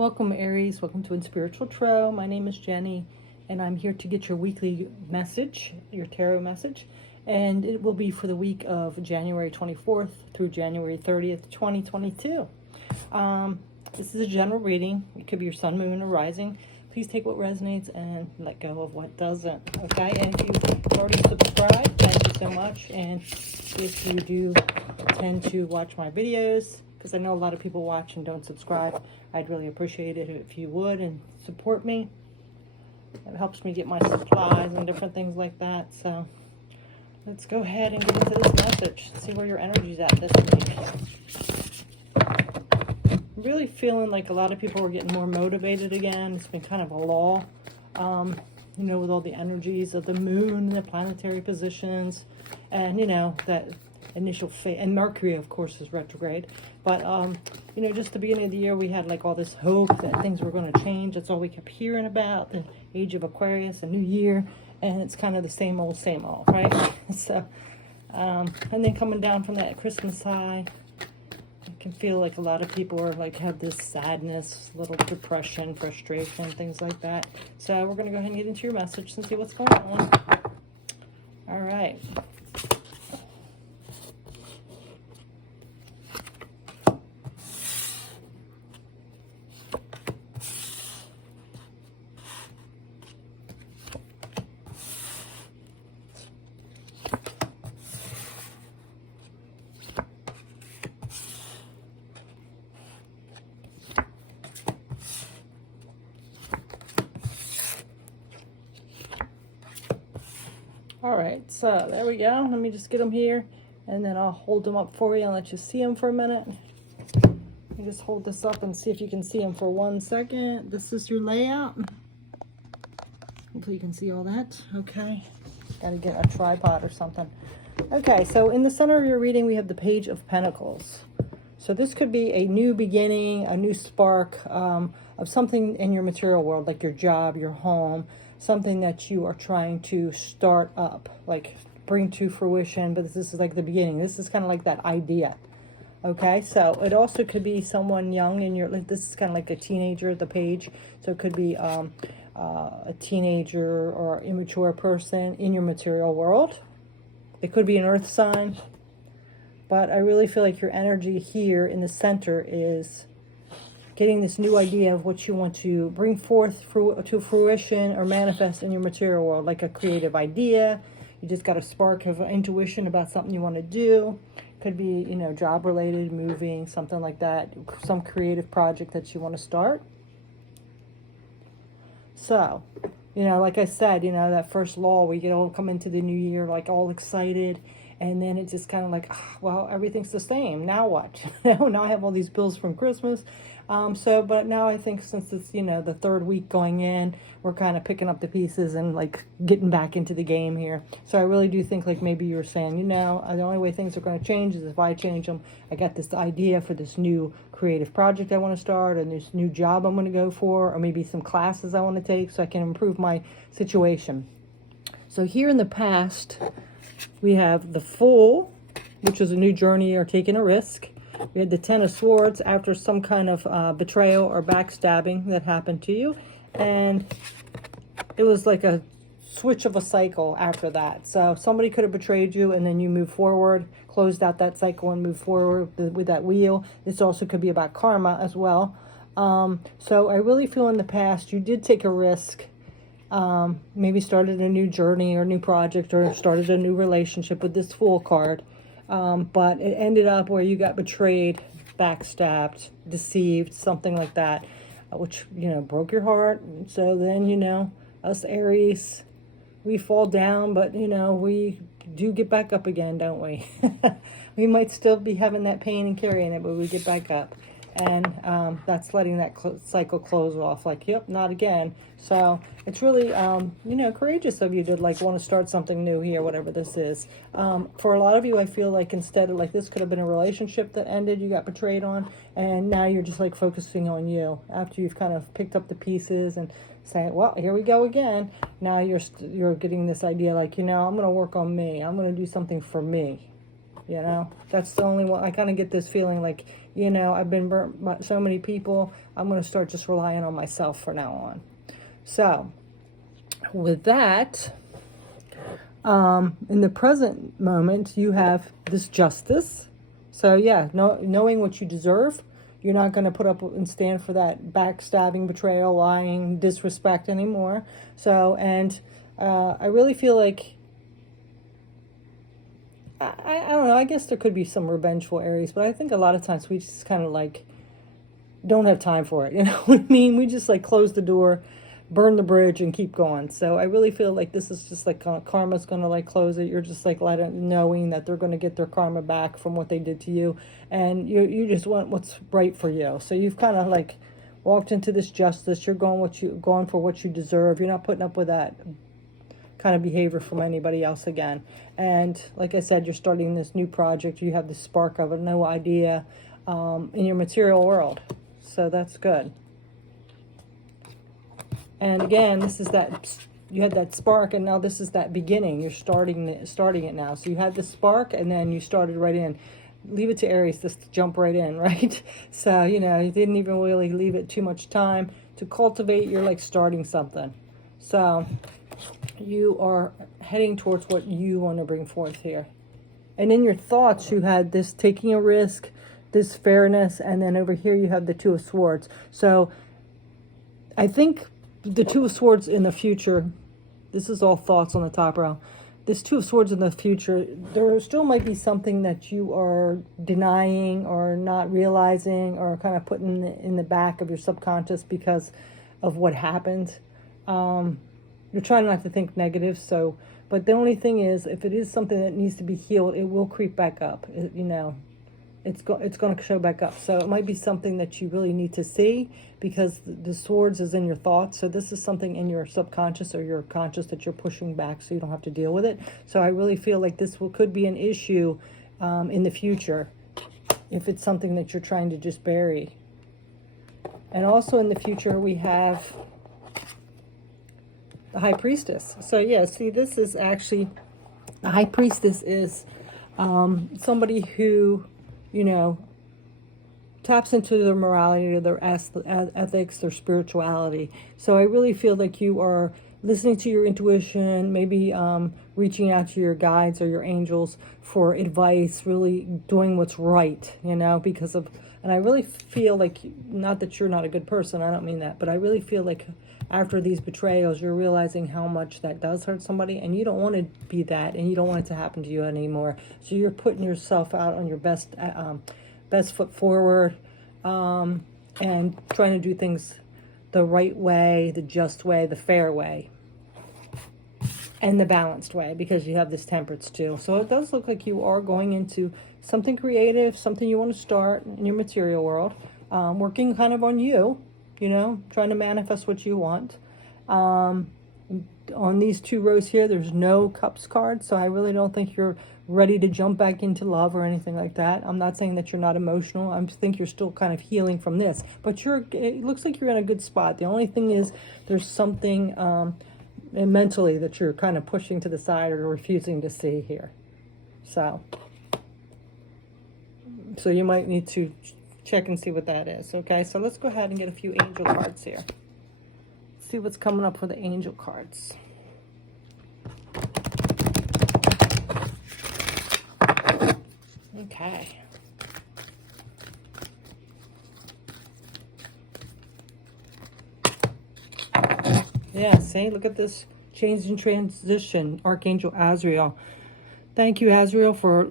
Welcome, Aries. Welcome to In Spiritual Tarot. My name is Jenny, and I'm here to get your weekly message, your tarot message. And it will be for the week of January 24th through January 30th, 2022. This is a general reading. It could be your sun, moon, or rising. Please take what resonates and let go of what doesn't. Okay? And if you've already subscribed, thank you so much. And if you do tend to watch my videos, because I know a lot of people watch and don't subscribe, I'd really appreciate it if you would and support me. It helps me get my supplies and different things like that. So let's go ahead and get into this message. See where your energy's at this week. I'm really feeling like a lot of people are getting more motivated again. It's been kind of a lull, with all the energies of the moon, the planetary positions, and, that initial phase. And Mercury, of course, is retrograde. But, just the beginning of the year, we had like all this hope that things were going to change. That's all we kept hearing about, the age of Aquarius, a new year. And it's kind of the same old, right? So, and then coming down from that Christmas high, I can feel like a lot of people are like have this sadness, little depression, frustration, things like that. So we're going to go ahead and get into your message and see what's going on. All right. All right, so there we go. Let me just get them here, and then I'll hold them up for you and let you see them for a minute. You just hold this up and see if you can see them for 1 second. This is your layout. Hopefully you can see all that. Okay, got to get a tripod or something. Okay, so in the center of your reading, we have the Page of Pentacles. So this could be a new beginning, a new spark of something in your material world, like your job, your home, something that you are trying to start up, like bring to fruition, but this is like the beginning. This is kind of like that idea. Okay, so it also could be someone young in your, like this is kind of like a teenager, the page. So it could be a teenager or immature person in your material world. It could be an earth sign. But I really feel like your energy here in the center is getting this new idea of what you want to bring forth to fruition or manifest in your material world, like a creative idea. You just got a spark of intuition about something you want to do. Could be, job related, moving, something like that. Some creative project that you want to start. So, like I said, that first lull, we get all come into the new year like all excited. And then it's just kind of like, well, everything's the same. Now what? Now I have all these bills from Christmas. But now I think since it's, the third week going in, we're kind of picking up the pieces and like getting back into the game here. So I really do think like maybe you're saying, the only way things are going to change is if I change them. I got this idea for this new creative project I want to start, and this new job I'm going to go for, or maybe some classes I want to take so I can improve my situation. So here in the past, we have the Fool, which is a new journey or taking a risk. We had the Ten of Swords after some kind of betrayal or backstabbing that happened to you. And it was like a switch of a cycle after that. So somebody could have betrayed you and then you move forward, closed out that cycle and moved forward with that wheel. This also could be about karma as well. So I really feel in the past you did take a risk. Maybe started a new journey or new project or started a new relationship with this Fool card. But it ended up where you got betrayed, backstabbed, deceived, something like that, which, broke your heart. So then, us Aries, we fall down, but, we do get back up again, don't we? We might still be having that pain and carrying it, but we get back up. And that's letting that cycle close off. Like, yep, not again. So it's really, courageous of you to like want to start something new here, whatever this is. For a lot of you, I feel like instead of like this could have been a relationship that ended, you got betrayed on, and now you're just like focusing on you after you've kind of picked up the pieces and saying, well, here we go again. Now you're getting this idea like, I'm going to work on me. I'm going to do something for me. You know, that's the only one. I kind of get this feeling like, you know, I've been burnt by so many people. I'm going to start just relying on myself from now on. So with that, in the present moment, you have this justice. So yeah, knowing what you deserve, you're not going to put up and stand for that backstabbing, betrayal, lying, disrespect anymore. So, and I really feel like, I don't know, I guess there could be some revengeful Aries, but I think a lot of times we just kind of like don't have time for it. You know what I mean? We just like close the door, burn the bridge, and keep going. So I really feel like this is just like karma's going to like close it. You're just like knowing that they're going to get their karma back from what they did to you, and you just want what's right for you. So you've kind of like walked into this justice. You're going for what you deserve. You're not putting up with that kind of behavior from anybody else again. And like I said, you're starting this new project. You have the spark of a new idea in your material world. So that's good. And again, this is that you had that spark, and now this is that beginning. You're starting it now. So you had the spark, and then you started right in. Leave it to Aries just to jump right in, right? So, you know, you didn't even really leave it too much time to cultivate. You're like starting something. So you are heading towards what you want to bring forth here. And in your thoughts, you had this taking a risk, this fairness, and then over here you have the Two of Swords. So I think the Two of Swords in the future, this is all thoughts on the top row. This Two of Swords in the future, there still might be something that you are denying or not realizing or kind of putting in the back of your subconscious because of what happened. You're trying not to think negative, so, but the only thing is, if it is something that needs to be healed, it will creep back up. You know, it's going to show back up. So it might be something that you really need to see, because the swords is in your thoughts. So this is something in your subconscious or your conscious that you're pushing back so you don't have to deal with it. So I really feel like this could be an issue in the future if it's something that you're trying to just bury. And also in the future, we have the High Priestess. So yeah, see, this is actually, the High Priestess is somebody who, you know, taps into their morality, their ethics, their spirituality. So I really feel like you are listening to your intuition, maybe reaching out to your guides or your angels for advice, really doing what's right, you know, because of, and I really feel like, not that you're not a good person, I don't mean that, but I really feel like after these betrayals, you're realizing how much that does hurt somebody, and you don't want to be that, and you don't want it to happen to you anymore. So you're putting yourself out on your best foot forward, and trying to do things the right way, the just way, the fair way, and the balanced way, because you have this Temperance too. So it does look like you are going into something creative, something you want to start in your material world, working kind of on you, you know, trying to manifest what you want. On these two rows here, there's no Cups card, so I really don't think you're ready to jump back into love or anything like that. I'm not saying that you're not emotional. I think you're still kind of healing from this, but it looks like you're in a good spot. The only thing is there's something mentally that you're kind of pushing to the side or refusing to see here. So you might need to check and see what that is. Okay, so let's go ahead and get a few angel cards here. See what's coming up for the angel cards. Okay. Yeah, see, look at this change and transition, Archangel Azrael. Thank you, Azrael, for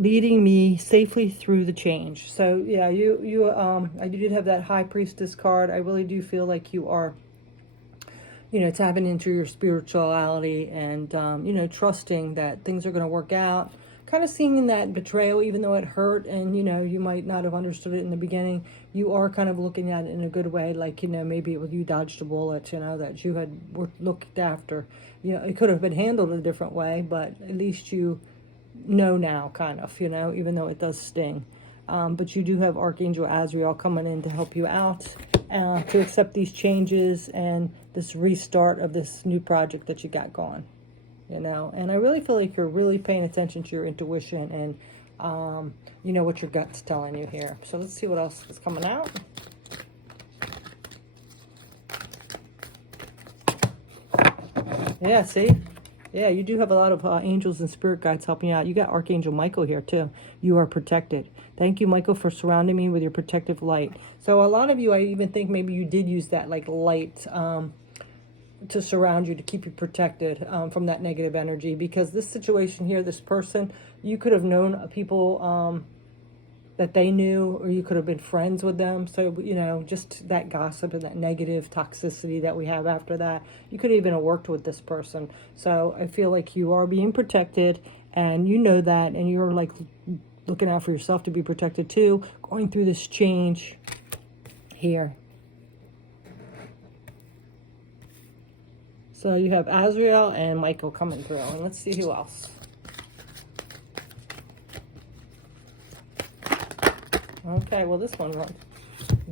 leading me safely through the change. So yeah, I did have that High Priestess card. I really do feel like you are, you know, tapping into your spirituality and, you know, trusting that things are going to work out. Kind of seeing that betrayal, even though it hurt and, you know, you might not have understood it in the beginning, you are kind of looking at it in a good way. Like, you know, maybe you dodged a bullet, you know, that you were looked after. You know, it could have been handled a different way, but at least you know now, kind of, you know, even though it does sting. But you do have Archangel Azrael coming in to help you out, to accept these changes and this restart of this new project that you got going, you know. And I really feel like you're really paying attention to your intuition and You know what your gut's telling you here. So let's see what else is coming out. Yeah, see? Yeah, you do have a lot of angels and spirit guides helping you out. You got Archangel Michael here, too. You are protected. Thank you, Michael, for surrounding me with your protective light. So a lot of you, I even think maybe you did use that, like, light to surround you, to keep you protected from that negative energy. Because this situation here, this person, you could have known people that they knew, or you could have been friends with them. So, you know, just that gossip and that negative toxicity that we have after that. You could even have worked with this person. So I feel like you are being protected, and you know that, and you're like looking out for yourself to be protected too, going through this change here. So you have Azrael and Michael coming through. And let's see who else. Okay, well, this one runs.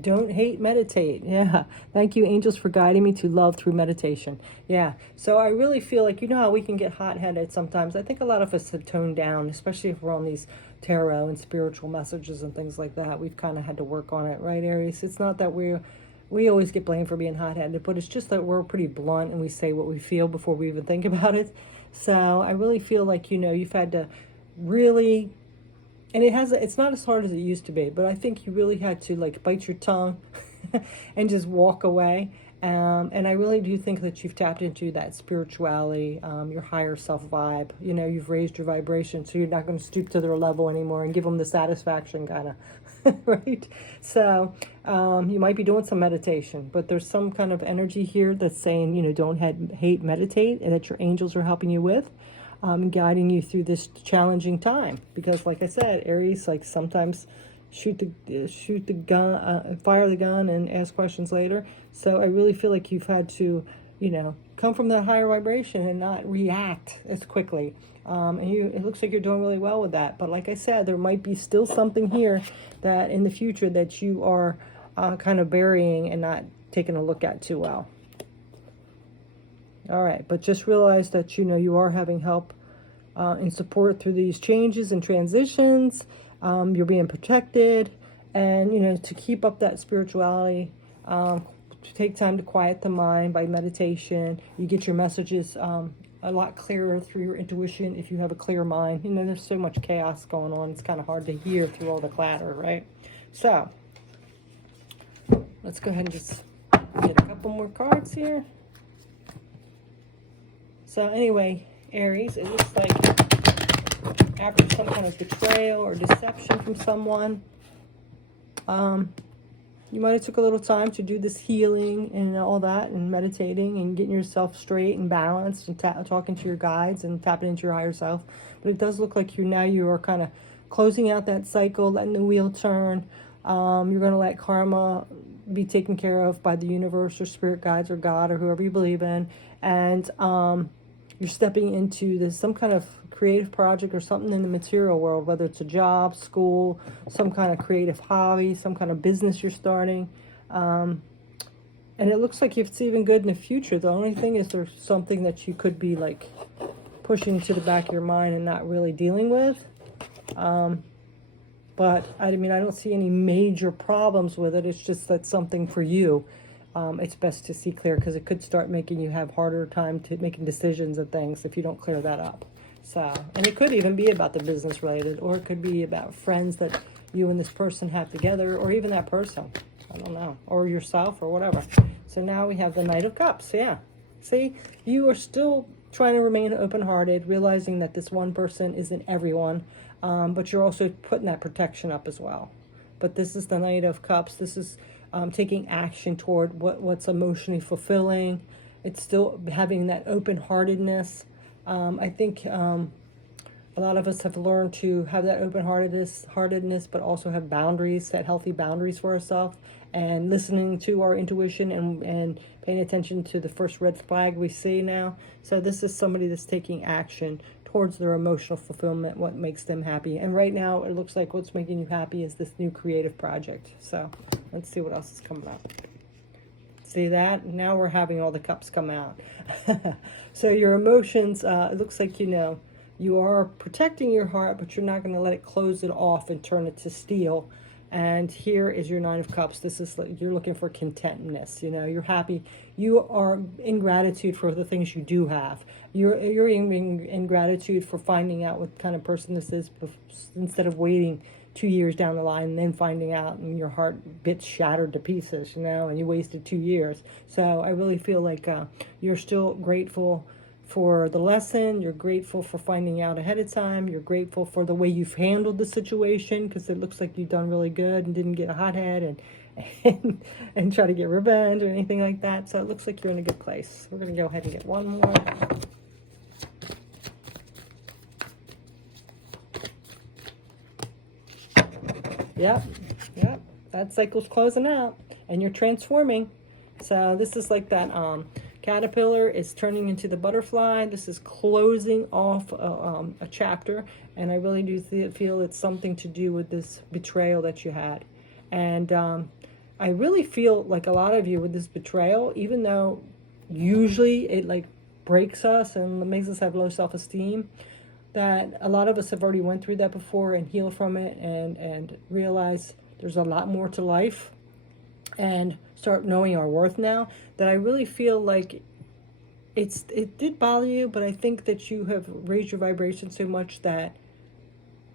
Don't hate, meditate. Yeah. Thank you, angels, for guiding me to love through meditation. Yeah. So I really feel like, you know how we can get hot-headed sometimes. I think a lot of us have toned down, especially if we're on these tarot and spiritual messages and things like that. We've kind of had to work on it, right, Aries? It's not that we always get blamed for being hot-headed, but it's just that we're pretty blunt and we say what we feel before we even think about it. So I really feel like, you know, you've had to really... And it's not as hard as it used to be, but I think you really had to like bite your tongue and just walk away. And I really do think that you've tapped into that spirituality, your higher self vibe. You know, you've raised your vibration, so you're not going to stoop to their level anymore and give them the satisfaction kind of, right? So you might be doing some meditation, but there's some kind of energy here that's saying, you know, don't hate, meditate, and that your angels are helping you with. Guiding you through this challenging time, because like I said, Aries, like sometimes shoot the gun, fire the gun and ask questions later. So I really feel like you've had to, you know, come from that higher vibration and not react as quickly. And it looks like you're doing really well with that. But like I said, there might be still something here that in the future that you are kind of burying and not taking a look at too well. All right, but just realize that, you know, you are having help and support through these changes and transitions. You're being protected, and, you know, to keep up that spirituality, to take time to quiet the mind by meditation. You get your messages a lot clearer through your intuition if you have a clear mind. You know, there's so much chaos going on. It's kind of hard to hear through all the clatter, right? So let's go ahead and just get a couple more cards here. So anyway, Aries, it looks like after some kind of betrayal or deception from someone, you might have took a little time to do this healing and all that, and meditating and getting yourself straight and balanced, and talking to your guides and tapping into your higher self. But it does look like you are kind of closing out that cycle, letting the wheel turn. You're going to let karma be taken care of by the universe or spirit guides or God or whoever you believe in. And you're stepping into this some kind of creative project or something in the material world, whether it's a job, school, some kind of creative hobby, some kind of business you're starting. And it looks like it's even good in the future. The only thing is there's something that you could be like pushing to the back of your mind and not really dealing with. But I mean, I don't see any major problems with it. It's just that something for you. It's best to see clear, because it could start making you have harder time to making decisions and things if you don't clear that up. So, and it could even be about the business related, or it could be about friends that you and this person have together, or even that person. I don't know, or yourself or whatever. So now we have the Knight of Cups. Yeah. See, you are still trying to remain open-hearted, realizing that this one person isn't everyone, but you're also putting that protection up as well. But this is the Knight of Cups. This is taking action toward what's emotionally fulfilling. It's still having that open-heartedness. I think a lot of us have learned to have that open-heartedness, but also have boundaries, set healthy boundaries for ourselves, and listening to our intuition and paying attention to the first red flag we see now. So this is somebody that's taking action towards their emotional fulfillment, what makes them happy. And right now, it looks like what's making you happy is this new creative project. So let's see what else is coming up. See that? Now we're having all the cups come out. So your emotions, it looks like, you know, You are protecting your heart, but you're not going to let it close it off and turn it to steel. And here is your Nine of Cups. This is, you're looking for contentness. You know, you're happy. You are in gratitude for the things you do have. You're in gratitude for finding out what kind of person this is, instead of waiting 2 years down the line and then finding out and your heart bits shattered to pieces, you know, and you wasted 2 years. So I really feel like you're still grateful for the lesson. You're grateful for finding out ahead of time. You're grateful for the way you've handled the situation, because it looks like you've done really good and didn't get a hothead and try to get revenge or anything like that. So it looks like you're in a good place. We're going to go ahead and get one more. Yep, that cycle's closing out and you're transforming. So this is like that caterpillar is turning into the butterfly. This is closing off a chapter, and I really do feel it's something to do with this betrayal that you had. And I really feel like a lot of you with this betrayal, even though usually it like breaks us and makes us have low self-esteem, that a lot of us have already went through that before and healed from it, and realize there's a lot more to life, and start knowing our worth now. That I really feel like it did bother you, but I think that you have raised your vibration so much that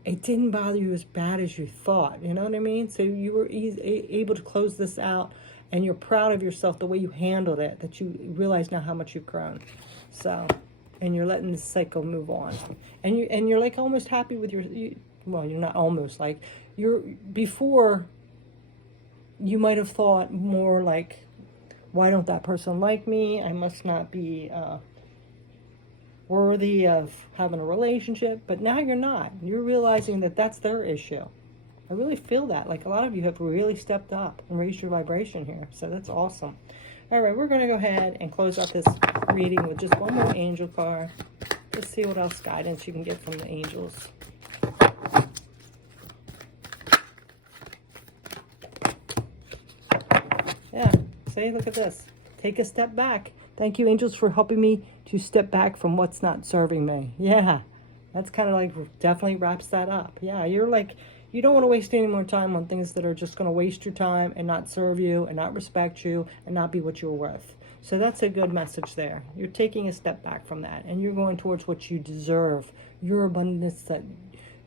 it didn't bother you as bad as you thought. You know what I mean? So you were able to close this out, and you're proud of yourself, the way you handled it, that you realize now how much you've grown. So, and you're letting this cycle move on, and you're like almost happy with well, you're not almost, like, before you might have thought more like, why don't that person like me? I must not be worthy of having a relationship. But now you're not. You're realizing that that's their issue. I really feel that. Like, a lot of you have really stepped up and raised your vibration here. So that's awesome. All right, we're going to go ahead and close out this reading with just one more angel card. Let's see what else guidance you can get from the angels. Yeah, see, look at this. Take a step back. Thank you, angels, for helping me to step back from what's not serving me. Yeah, that's kind of like definitely wraps that up. Yeah, you're like, you don't want to waste any more time on things that are just going to waste your time and not serve you and not respect you and not be what you're worth. So that's a good message there. You're taking a step back from that, and you're going towards what you deserve. Your abundance that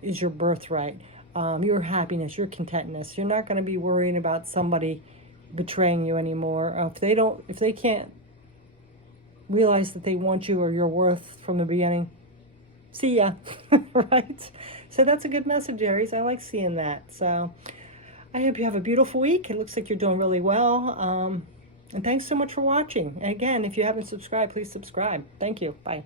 is your birthright. Your happiness, your contentness. You're not going to be worrying about somebody betraying you anymore. If they can't realize that they want you or your worth from the beginning, see ya. Right? So that's a good message, Aries. I like seeing that. So I hope you have a beautiful week. It looks like you're doing really well. And thanks so much for watching. And again, if you haven't subscribed, please subscribe. Thank you. Bye.